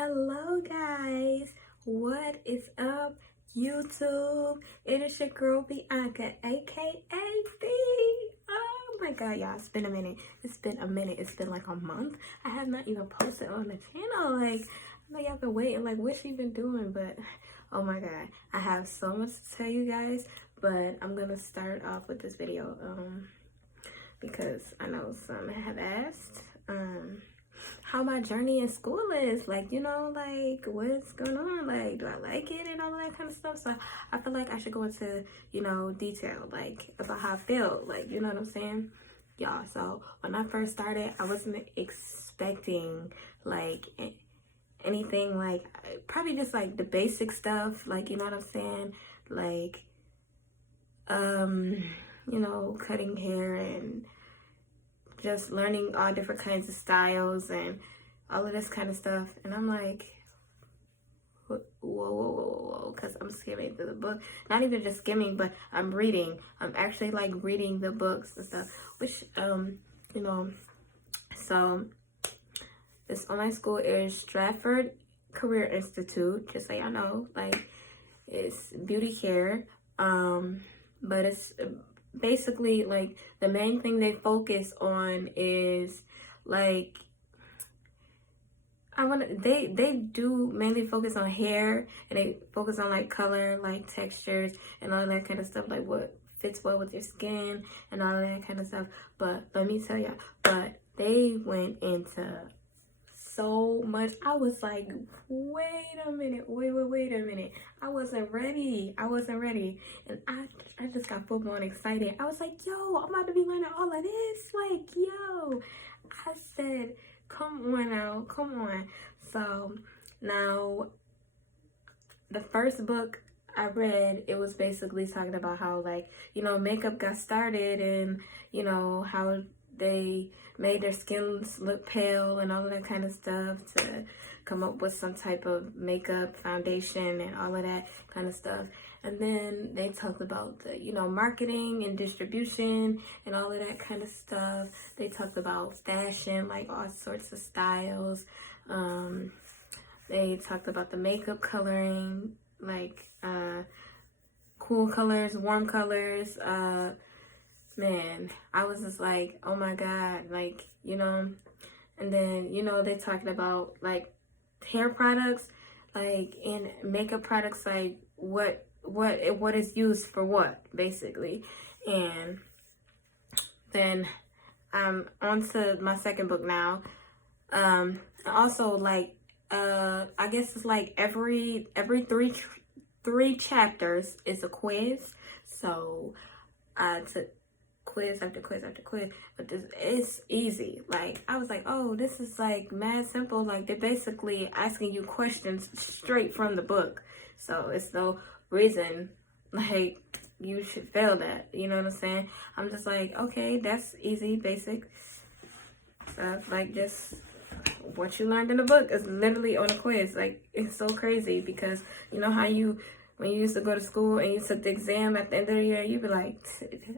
Hello guys, what is up YouTube? It is your girl Bianca, aka B. Oh my god, y'all, it's been a minute. It's been like a month. I have not even posted on the channel. Like, I know y'all been waiting, like what she been doing, but oh my god, I have so much to tell you guys, but I'm gonna start off with this video because I know some have asked how my journey in school is, like, like what's going on, like do I like it and all of that kind of stuff. So I feel like I should go into detail, like about how I feel, like, you know what I'm saying, y'all. So when I first started, I wasn't expecting like anything, like probably just like the basic stuff, like, you know what I'm saying, like cutting hair and just learning all different kinds of styles and all of this kind of stuff. And I'm like, whoa, because I'm skimming through the book. Not even just skimming, but I'm reading. I'm actually like reading the books and stuff, which, so this online school is Stratford Career Institute, just so y'all know. Like, it's beauty care, but it's basically like the main thing they focus on is like they do mainly focus on hair, and they focus on like color, like textures and all that kind of stuff, like what fits well with your skin and all that kind of stuff. But let me tell y'all, but they went into so much. I was like, wait a minute. I wasn't ready. And I just got full blown excited. I was like, yo, I'm about to be learning all of this. Like, yo, I said, come on. So now the first book I read, it was basically talking about how, like, makeup got started, and how they made their skins look pale and all of that kind of stuff to come up with some type of makeup foundation and all of that kind of stuff. And then they talked about the marketing and distribution and all of that kind of stuff. They talked about fashion, like all sorts of styles. They talked about the makeup coloring, like cool colors, warm colors, man, I was just like, oh my god, like, and then they're talking about like hair products, like, and makeup products, like what is used for what, basically. And then I'm on to my second book now. Also, like, I guess it's like every three chapters is a quiz. So I took quiz after quiz, but this is easy. Like, I was like, oh, this is like mad simple. Like, they're basically asking you questions straight from the book, so it's no reason like you should fail that, you know what I'm saying. I'm just like, okay, that's easy, basic stuff. Like, just what you learned in the book is literally on a quiz. Like, it's so crazy, because you know how when you used to go to school and you took the exam at the end of the year, you'd be like,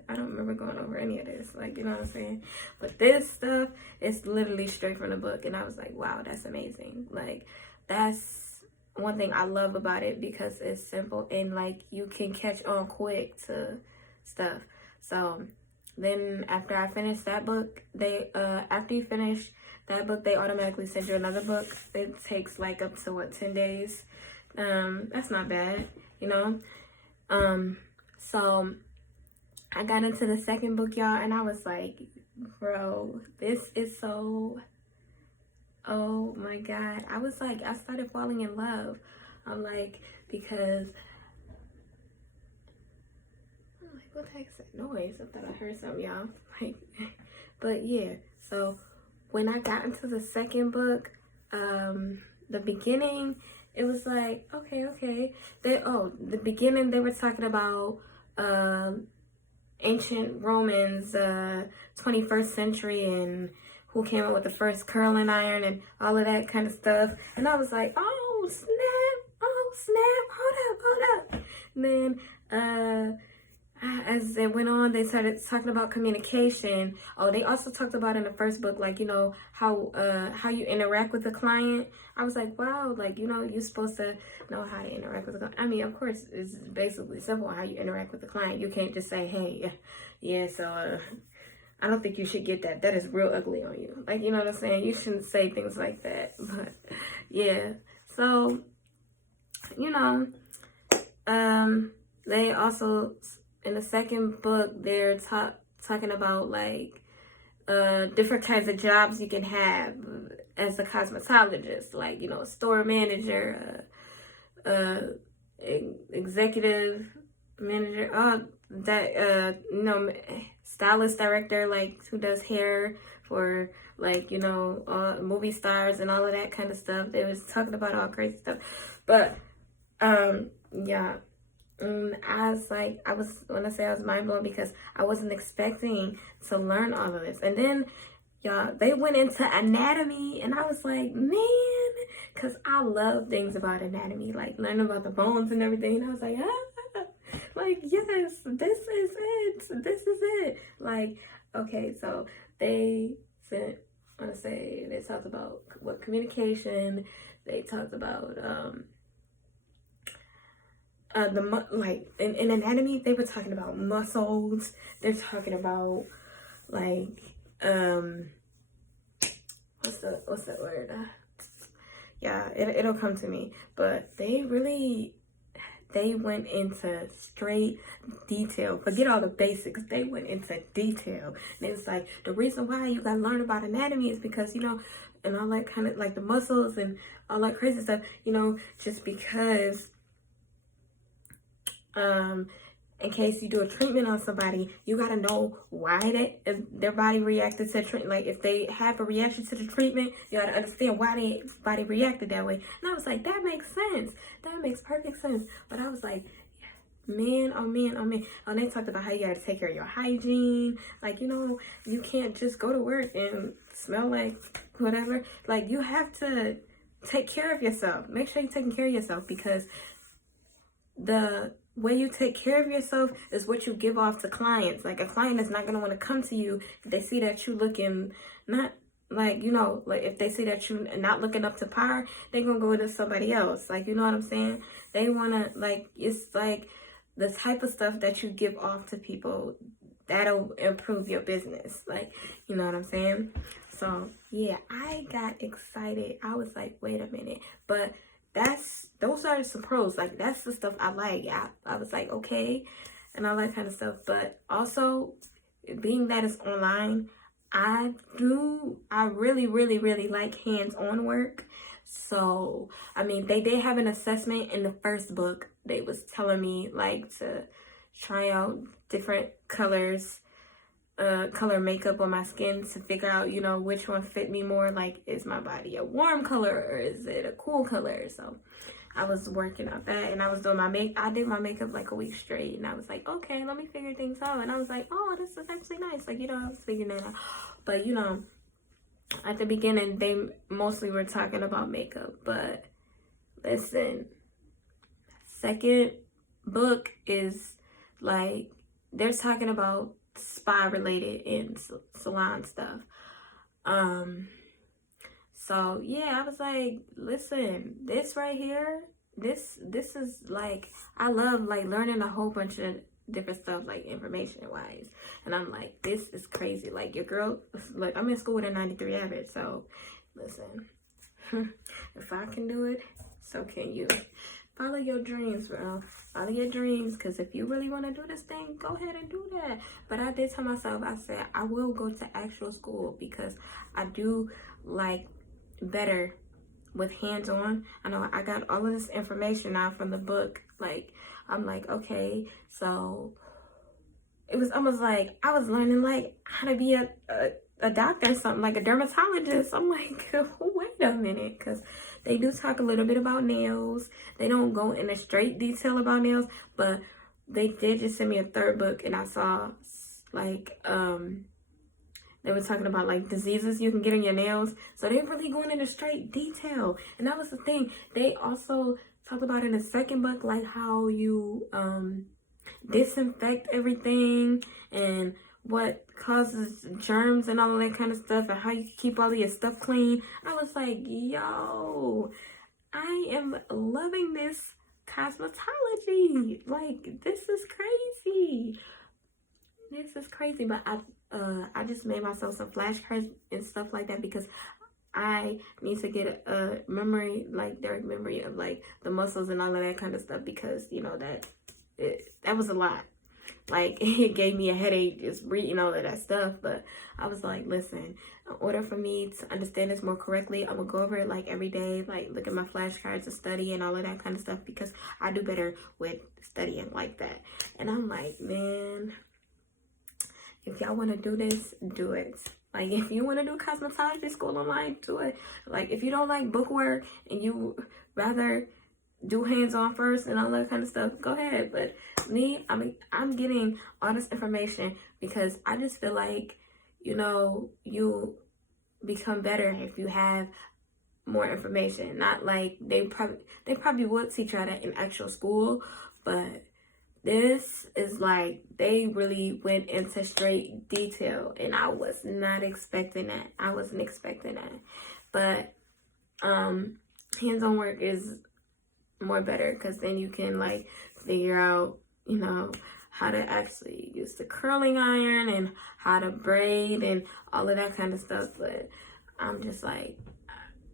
I don't remember going over any of this. Like, you know what I'm saying? But this stuff is literally straight from the book. And I was like, wow, that's amazing. Like, that's one thing I love about it, because it's simple and like you can catch on quick to stuff. So then after I finished that book, after you finish that book, they automatically send you another book. It takes like up to 10 days. That's not bad, so I got into the second book, y'all, and I was like, bro, this is so, oh my god. I was like, I started falling in love. I'm like, because I'm like, what the heck is that noise? I thought I heard something, y'all. Like, but yeah, so when I got into the second book, the beginning, it was like, okay. The beginning, they were talking about ancient Romans, 21st century, and who came up with the first curling iron and all of that kind of stuff. And I was like, oh snap, hold up. And then as it went on, they started talking about communication. Oh, they also talked about in the first book, like, you know, how you interact with the client. I was like, wow, like, you know, you're supposed to know how to interact with the client. I mean, of course, it's basically simple how you interact with the client. You can't just say, hey, yeah, so I don't think you should get that. That is real ugly on you. Like, you know what I'm saying? You shouldn't say things like that. But yeah, so, you know, they also, in the second book, they're talking about like different kinds of jobs you can have as a cosmetologist, like, you know, store manager, executive manager, you know, stylist director, like who does hair for, like, you know, movie stars and all of that kind of stuff. They was talking about all crazy stuff, but yeah. I was like, when I say I was mind blown, because I wasn't expecting to learn all of this. And then, y'all, they went into anatomy, and I was like, man, because I love things about anatomy, like learning about the bones and everything. And I was like, like, yes, this is it. This is it. Like, okay, so they said, they talked about what communication, they talked about, like in anatomy, they were talking about muscles. They're talking about like what's the word? Yeah, it'll come to me. But they went into straight detail. Forget all the basics. They went into detail. And it's like, the reason why you gotta learn about anatomy is because, you know, and all that kind of like the muscles and all that crazy stuff, you know, just because in case you do a treatment on somebody, you gotta know why their body reacted to treatment. Like, if they have a reaction to the treatment, you gotta understand why their body reacted that way. And I was like, that makes sense. That makes perfect sense. But I was like, man, oh man, oh man. And they talked about how you gotta take care of your hygiene. Like, you know, you can't just go to work and smell like whatever. Like, you have to take care of yourself. Make sure you're taking care of yourself, because the way you take care of yourself is what you give off to clients. Like, a client is not going to want to come to you if they see that you looking not like, you know, like if they see that you not looking up to par, they're going to go to somebody else. Like, you know what I'm saying? They want to, like, it's like the type of stuff that you give off to people, that'll improve your business. Like, you know what I'm saying? So yeah, I got excited. I was like, wait a minute. But those are some pros. Like, that's the stuff I like. I was like, okay, and all that kind of stuff. But also, being that it's online, I really, really, really like hands-on work. So, I mean, they did have an assessment in the first book. They was telling me, like, to try out different colors, color makeup on my skin to figure out, you know, which one fit me more. Like, is my body a warm color or is it a cool color? So I was working on that, and I was doing I did my makeup like a week straight, and I was like, okay, let me figure things out. And I was like, oh, this is actually nice. Like, you know, I was figuring it out. But, you know, at the beginning, they mostly were talking about makeup. But listen, second book is like, they're talking about spa related and salon stuff. So yeah, I was like, listen, this right here, this is like, I love like learning a whole bunch of different stuff, like information wise. And I'm like, this is crazy. Like, your girl, like, I'm in school with a 93 average. So listen, if I can do it, so can you. Follow your dreams, bro. Follow your dreams, because if you really want to do this thing, go ahead and do that. But I did tell myself, I said, I will go to actual school, because I do like better with hands-on. I know I got all of this information now from the book. Like, I'm like, okay, so it was almost like I was learning like how to be a doctor or something, like a dermatologist. I'm like, wait a minute, because they do talk a little bit about nails. They don't go into straight detail about nails, but they did just send me a third book, and I saw like they were talking about like diseases you can get on your nails. So they're really going into straight detail. And that was the thing. They also talked about in the second book, like how you disinfect everything and what causes germs and all of that kind of stuff, and how you keep all of your stuff clean. I was like, yo, I am loving this cosmetology. Like, this is crazy. This is crazy. But I just made myself some flashcards and stuff like that because I need to get a memory, like direct memory of like the muscles and all of that kind of stuff, because you know that was a lot. Like, it gave me a headache just reading all of that stuff. But I was like, listen, in order for me to understand this more correctly, I'm gonna go over it like every day, like look at my flashcards and study and all of that kind of stuff, because I do better with studying like that. And I'm like, man, if y'all want to do this, do it. Like, if you want to do cosmetology school online, do it. Like, if you don't like bookwork and you rather do hands-on first and all that kind of stuff, go ahead. But me, I'm getting all this information because I just feel like, you know, you become better if you have more information. Not like they probably would teach you that in actual school, but this is like they really went into straight detail, and I was not expecting that. I wasn't expecting that. But hands-on work is more better, because then you can like figure out, you know, how to actually use the curling iron and how to braid and all of that kind of stuff. But I'm just like,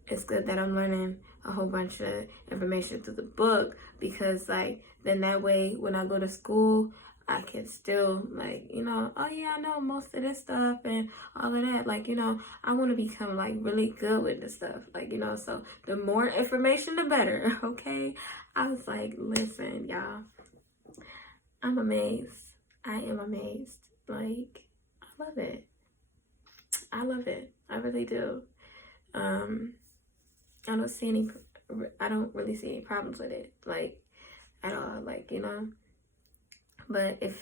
it's good that I'm learning a whole bunch of information through the book, because like then that way when I go to school, I can still like, you know, oh yeah, I know most of this stuff and all of that. Like, you know, I want to become like really good with this stuff. Like, you know, so the more information, the better. Okay. I was like, listen, y'all, I'm amazed. I am amazed. Like, I love it. I love it. I really do. I don't really see any problems with it, like, at all. Like, you know, but if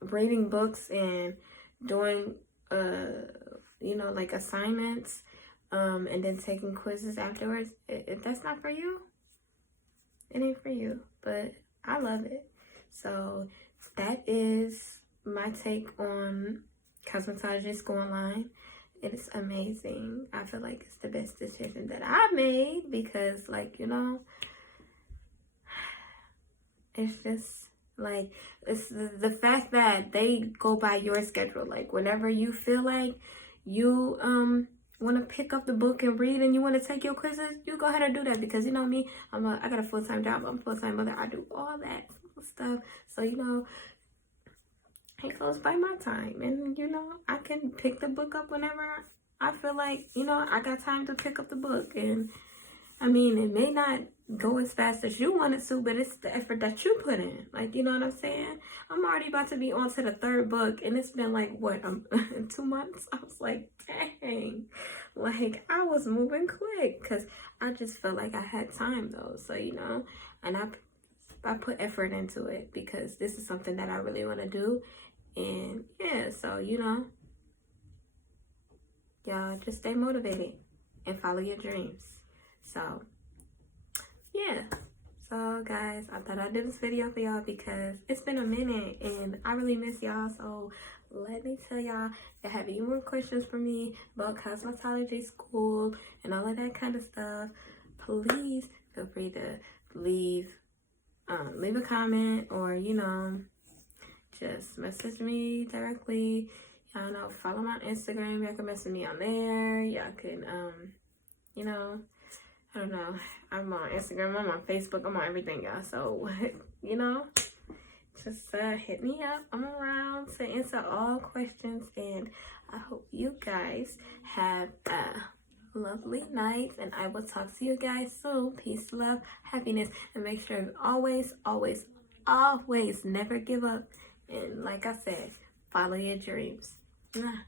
reading books and doing you know, like assignments and then taking quizzes afterwards, if that's not for you, it ain't for you. But I love it. So that is my take on cosmetology school online. It is amazing. I feel like it's the best decision that I made, because like, you know, it's just like, it's the fact that they go by your schedule. Like, whenever you feel like you want to pick up the book and read and you want to take your quizzes, you go ahead and do that. Because you know me, I got a full-time job. I'm a full-time mother. I do all that stuff. So, you know, it goes by my time, and you know, I can pick the book up whenever I feel like, you know, I got time to pick up the book. And I mean, it may not go as fast as you want it to, but it's the effort that you put in. Like, you know what I'm saying? I'm already about to be on to the third book, and it's been like, what, 2 months? I was like, dang, like, I was moving quick, because I just felt like I had time though. So, you know, and I put effort into it, because this is something that I really want to do. And yeah, so, you know, y'all just stay motivated and follow your dreams. So yeah, so guys, I thought I'd do this video for y'all because it's been a minute and I really miss y'all. So let me tell y'all, if you have any more questions for me about cosmetology school and all of that kind of stuff, please feel free to leave a comment, or, you know, just message me directly. Y'all know, follow my Instagram. Y'all can message me on there. Y'all can, you know, I don't know. I'm on Instagram. I'm on Facebook. I'm on everything, y'all. So, you know, just hit me up. I'm around to answer all questions. And I hope you guys have a lovely night. And I will talk to you guys soon. Peace, love, happiness. And make sure you always, always, always never give up. And like I said, follow your dreams. Mwah.